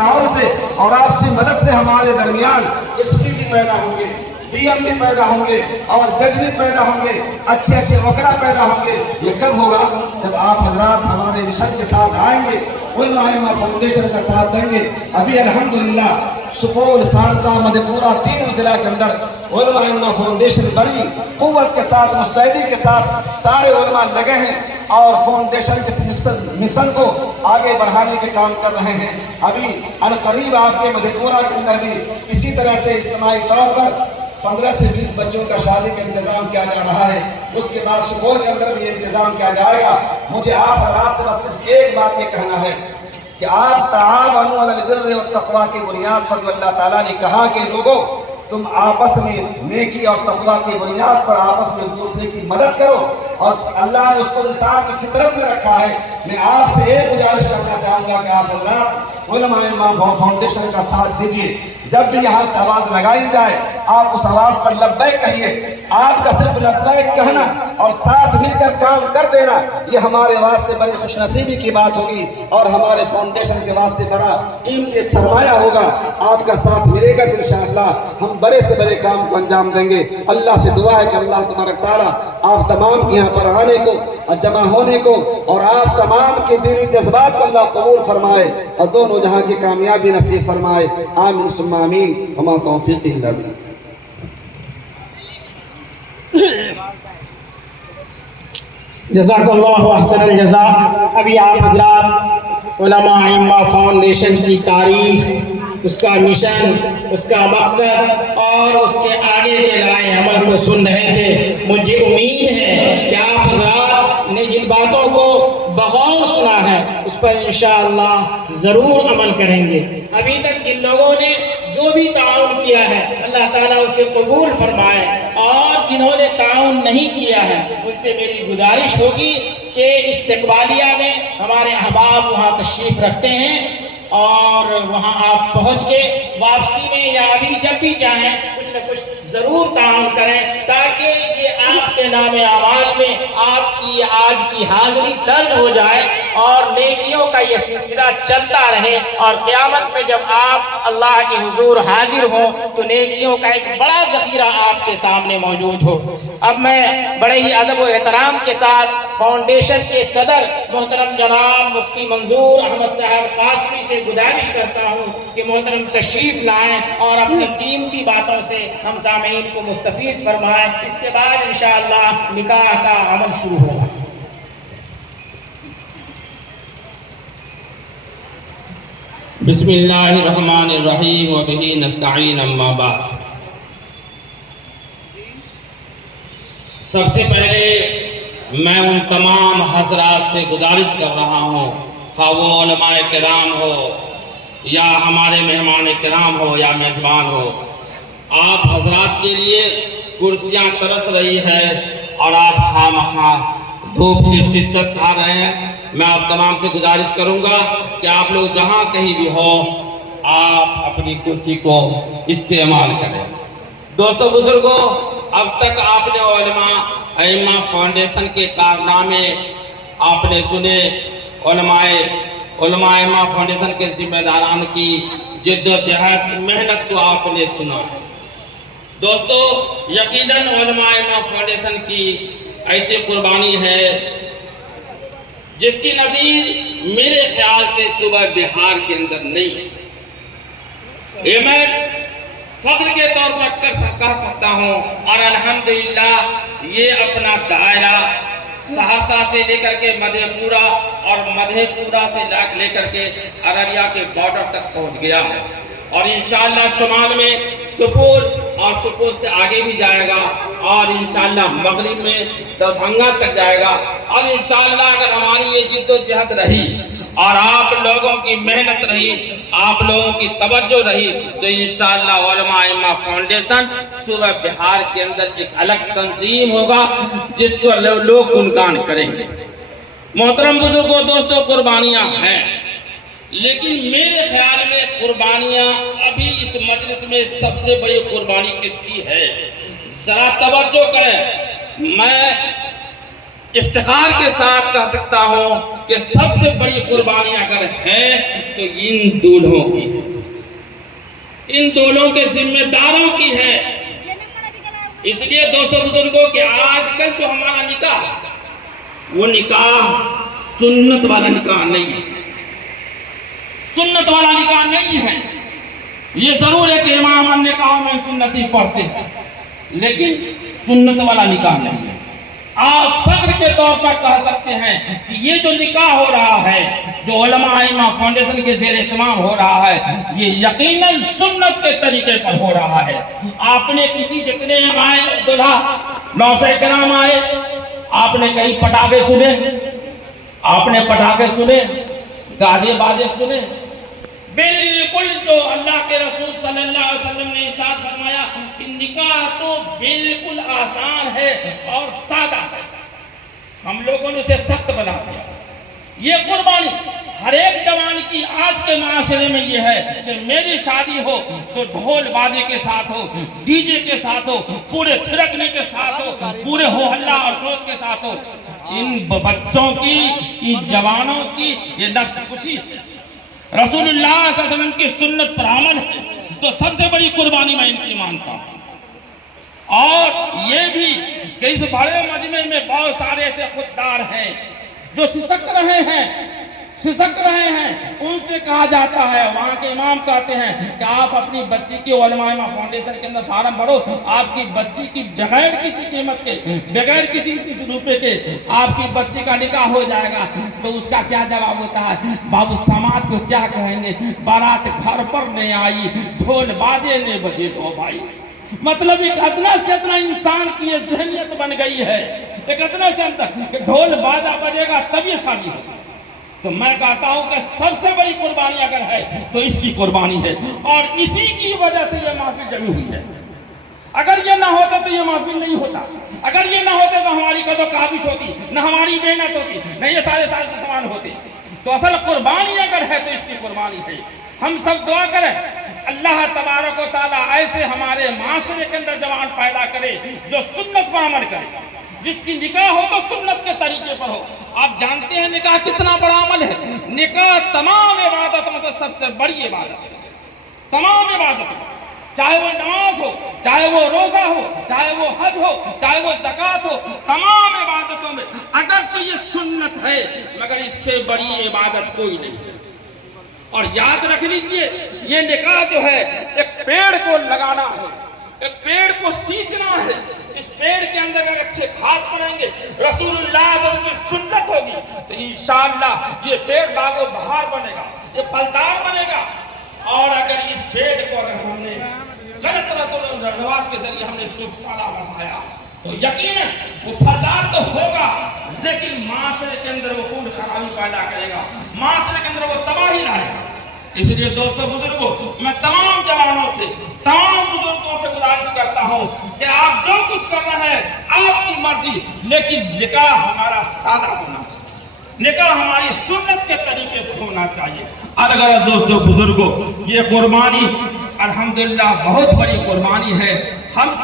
تعاون سے اور آپسی مدد سے ہمارے درمیان SP بھی پیدا ہوں گے، DM بھی پیدا ہوں گے اور جج بھی پیدا ہوں گے، اچھے اچھے وکلا پیدا ہوں گے۔ یہ کب ہوگا؟ جب آپ حضرات ہمارے مشن کے ساتھ آئیں گے، علماء ائمہ فاؤنڈیشن کا ساتھ دیں گے۔ ابھی الحمدللہ سپول، سہرسہ، مدھے پورہ تینوں ضلع کے اندر علماء ائمہ فاؤنڈیشن بڑی قوت کے ساتھ، مستعدی کے ساتھ سارے علماء لگے ہیں اور فاؤنڈیشن کے مشن کو آگے بڑھانے کے کام کر رہے ہیں۔ ابھی عنقریب آپ کے مدھے پورہ کے اندر بھی اسی طرح سے اجتماعی طور پر 15 سے 20 بچوں کا شادی کا انتظام کیا جا رہا ہے۔ اس کے بعد سپول کے اندر بھی انتظام کیا جائے گا۔ مجھے آپ حضرات سے بس صرف ایک بات یہ کہنا ہے کہ آپ تعاونوا علی البر والتقوی کی بنیاد پر جو اللہ تعالیٰ نے کہا کہ لوگوں تم آپس میں نیکی اور تقوی کی بنیاد پر آپس میں ایک دوسرے کی مدد کرو، اور اللہ نے اس کو انسان کی فطرت میں رکھا ہے۔ میں آپ سے ایک گزارش کرنا چاہوں گا کہ آپ حضرات علماء ائمہ فاؤنڈیشن کا ساتھ دیجیے۔ جب بھی یہاں سے آواز لگائی جائے آپ اس آواز پر لبیک کہیے۔ آپ کا صرف لبیک کہنا اور ساتھ مل کر کام کر دینا یہ ہمارے واسطے بڑی خوش نصیبی کی بات ہوگی اور ہمارے فاؤنڈیشن کے واسطے بڑا قیمتی سرمایہ ہوگا۔ آپ کا ساتھ ملے گا تو انشاءاللہ ہم بڑے سے بڑے کام کو انجام دیں گے۔ اللہ سے دعا ہے کہ اللہ تبارک تعالیٰ آپ تمام کے یہاں پر آنے کو اور جمع ہونے کو اور آپ تمام کے دینی جذبات کو اللہ قبول فرمائے اور دونوں جہاں کی کامیابی نصیب فرمائے۔ آمین ثم آمین وما توفیق الا باللہ۔ جزاک اللہ احسن الجزاء۔ ابھی آپ حضرات علماء ائمہ فاؤنڈیشن کی تاریخ، اس کا مشن، اس کا مقصد اور اس کے آگے کے لائے عمل کو سن رہے تھے۔ مجھے امید ہے کہ آپ حضرات نے جن باتوں کو بغور سنا ہے اس پر انشاءاللہ ضرور عمل کریں گے۔ ابھی تک جن لوگوں نے جو بھی تعاون کیا ہے اللہ تعالیٰ اسے قبول فرمائے، اور جنہوں نے تعاون نہیں کیا ہے ان سے میری گزارش ہوگی کہ استقبالیہ میں ہمارے احباب وہاں تشریف رکھتے ہیں اور وہاں آپ پہنچ کے واپسی میں یا ابھی جب بھی چاہیں کچھ نہ کچھ ضرور تعاون کریں، تاکہ یہ آپ کے نام اعمال میں آپ کی آج کی حاضری درج ہو جائے اور نیکیوں کا یہ سلسلہ چلتا رہے، اور قیامت میں جب آپ اللہ کے حضور حاضر ہوں تو نیکیوں کا ایک بڑا ذخیرہ آپ کے سامنے موجود ہو۔ اب میں بڑے ہی ادب و احترام کے ساتھ فاؤنڈیشن کے صدر محترم جناب مفتی منظور احمد صاحب قاسمی سے گزارش کرتا ہوں کہ محترم تشریف لائیں اور اپنی قیمتی باتوں سے ہم سامعین کو مستفیض فرمائیں۔ اس کے بعد انشاءاللہ نکاح کا عمل شروع ہوگا۔ بسم اللہ الرحمن الرحیم وبہ نستعین اما بعد۔ سب سے پہلے میں ان تمام حضرات سے گزارش کر رہا ہوں، خواہ وہ علماء کرام ہو یا ہمارے مہمان کرام ہو یا میزبان ہو، آپ حضرات کے لیے کرسیاں ترس رہی ہے اور آپ خواہ مخواہ دھوپ کی شدت کھا رہے ہیں۔ میں آپ تمام سے گزارش کروں گا کہ آپ لوگ جہاں کہیں بھی ہو آپ اپنی کرسی کو استعمال کریں۔ دوستو بزرگوں، اب تک آپ نے علماء ائمہ فاؤنڈیشن کے کارنامے آپ نے سنے، علماء ائمہ فاؤنڈیشن کے ذمہ داران کی جد و جہد محنت کو آپ نے سنا۔ دوستو یقیناً علماء ائمہ فاؤنڈیشن کی ایسی قربانی ہے جس کی نظیر میرے خیال سے صوبہ بہار کے اندر نہیں ہے۔ یہ میں فخر کے طور پر کہہ سکتا ہوں، اور الحمدللہ یہ اپنا دائرہ سہرسہ سے لے کر کے مدھے پورہ اور مدھے پورہ سے لے کر کے ارریہ کے بارڈر تک پہنچ گیا ہے، اور انشاءاللہ شمال میں سپول اور سپول سے آگے بھی جائے گا، اور انشاءاللہ مغرب میں دربھنگا تک جائے گا، اور انشاءاللہ اگر ہماری یہ جد و جہد رہی اور آپ لوگوں کی محنت رہی، آپ لوگوں کی توجہ رہی، تو انشاءاللہ علماء ائمہ فاؤنڈیشن صوبہ بہار کے اندر ایک الگ تنظیم ہوگا جس کو لوگ گنگان کریں گے۔ محترم بزرگوں، دوستوں، قربانیاں ہیں، لیکن میرے خیال میں قربانیاں ابھی اس مجلس میں سب سے بڑی قربانی کس کی ہے؟ ذرا توجہ کریں۔ میں افتخار کے ساتھ کہہ سکتا ہوں کہ سب سے بڑی قربانی اگر ہے تو ان دولہوں کی ہے، ان دولوں کے ذمہ داروں کی ہے۔ اس لیے دوستو بزرگوں کہ آج کل جو ہمارا نکاح وہ نکاح سنت والا نکاح نہیں ہے، سنت والا نکاح نہیں ہے۔ یہ ضرور ہے کہ امام النکاح میں سنتی پڑھتے ہیں، لیکن سنت والا نکاح نہیں ہے۔ آپ فخر کے طور پر کہہ سکتے ہیں کہ یہ جو نکاح ہو رہا ہے، جو علماء ائمہ فاؤنڈیشن کے زیر اہتمام ہو رہا ہے، یہ یقیناً سنت کے طریقے پر ہو رہا ہے۔ آپ نے کسی جتنے آئے دلہا نوشہ کرام آئے، آپ نے کئی پٹاخے سنے، آپ نے پٹاخے سنے، گاجے باجے سنے، بالکل جو اللہ کے رسول صلی اللہ علیہ وسلم نے ارشاد فرمایا کہ نکاح تو بالکل آسان ہے اور سادہ ہے، ہم لوگوں نے اسے سخت بنا دیا۔ یہ قربانی ہر ایک جوان کی آج کے معاشرے میں یہ ہے کہ میری شادی ہو تو ڈھول بازے کے ساتھ ہو، ڈی جے کے ساتھ ہو، پورے تھرکنے کے ساتھ ہو، پورے ہو ہلا اور شور کے ساتھ ہو۔ ان بچوں کی، ان جوانوں کی یہ نفس کشی ہے، رسول اللہ صلی اللہ علیہ وسلم کی سنت پر عمل ہے، تو سب سے بڑی قربانی میں ان کی مانتا ہوں۔ اور یہ بھی کہ اس بڑے مجمع میں بہت سارے ایسے خوددار ہیں جو سسک رہے ہیں، ان سے کہا جاتا ہے، وہاں کے امام کہتے ہیں کہ آپ اپنی بچی کی علماء ائمہ فاؤنڈیشن کے اندر فارم بھرو، آپ کی بچی کی بغیر کسی قیمت کے، بغیر کسی روپے کے آپ کی بچی کا نکاح ہو جائے گا۔ تو اس کا کیا جواب ہوتا ہے؟ بابو سماج کو کیا کہیں گے، بارات گھر پر نہیں آئی، ڈھول بازے نہیں بجے تو بھائی۔ مطلب ایک ادنا سے ادنا انسان کی یہ ذہنیت بن گئی ہے، ایک ادنا سے ادنا کہ ڈھول بازا بجے گا تب یہ شادی ہوگی۔ تو میں کہتا ہوں کہ سب سے بڑی قربانی اگر ہے تو اس کی قربانی ہے، اور اسی کی وجہ سے یہ محفل جمی ہوئی ہے۔ اگر یہ نہ ہوتا تو یہ محفل نہیں ہوتا، اگر یہ نہ ہوتے تو ہماری قدر کابش ہوتی، نہ ہماری محنت ہوتی، نہ یہ سارے سامان ہوتے۔ تو اصل قربانی اگر ہے تو اس کی قربانی ہے۔ ہم سب دعا کریں اللہ تبارک و تعالیٰ ایسے ہمارے معاشرے کے اندر جوان پیدا کرے جو سنت پر عمل کرے، جس کی نکاح ہو تو سنت کے طریقے پر ہو۔ آپ جانتے ہیں نکاح کتنا بڑا عمل ہے؟ نکاح تمام عبادتوں سے سب سے بڑی عبادت ہے، تمام عبادتوں، چاہے وہ نماز ہو، چاہے وہ روزہ ہو، چاہے وہ حج ہو، چاہے وہ زکوٰۃ ہو، تمام عبادتوں میں اگرچہ یہ سنت ہے مگر اس سے بڑی عبادت کوئی نہیں ہے۔ اور یاد رکھ لیجئے یہ نکاح جو ہے ایک پیڑ کو لگانا ہے، ایک پیڑ کو سینچنا ہے۔ اس پیڑ کے اندر اگر اچھے کھاد پڑیں گے، رسول اللہ صلی اللہ علیہ وسلم کی سنت ہوگی تو انشاءاللہ یہ پیڑ باغ و بہار بنے گا، یہ پھلدار بنے گا۔ اور اگر اس پیڑ کو اگر ہم نے غلط رواج کے ذریعے ہم نے اس کو پالا بڑھایا تو یقیناً وہ پھلدار تو ہوگا لیکن معاشرے کے اندر وہ خون خرابی پیدا کرے گا، معاشرے کے اندر وہ تباہی لائے گا۔ اس لیے دوستو بزرگوں، میں تمام جوانوں سے، تمام بزرگوں سے گزارش کرتا ہوں کہ آپ جو کچھ کرنا ہے آپ کی مرضی، لیکن نکاح ہمارا سادہ ہونا چاہیے، نکاح ہماری سنت کے طریقے پر ہونا چاہیے۔ اگر دوستو بزرگوں یہ قربانی الحمدللہ بہت بڑی قربانی ہے، ہم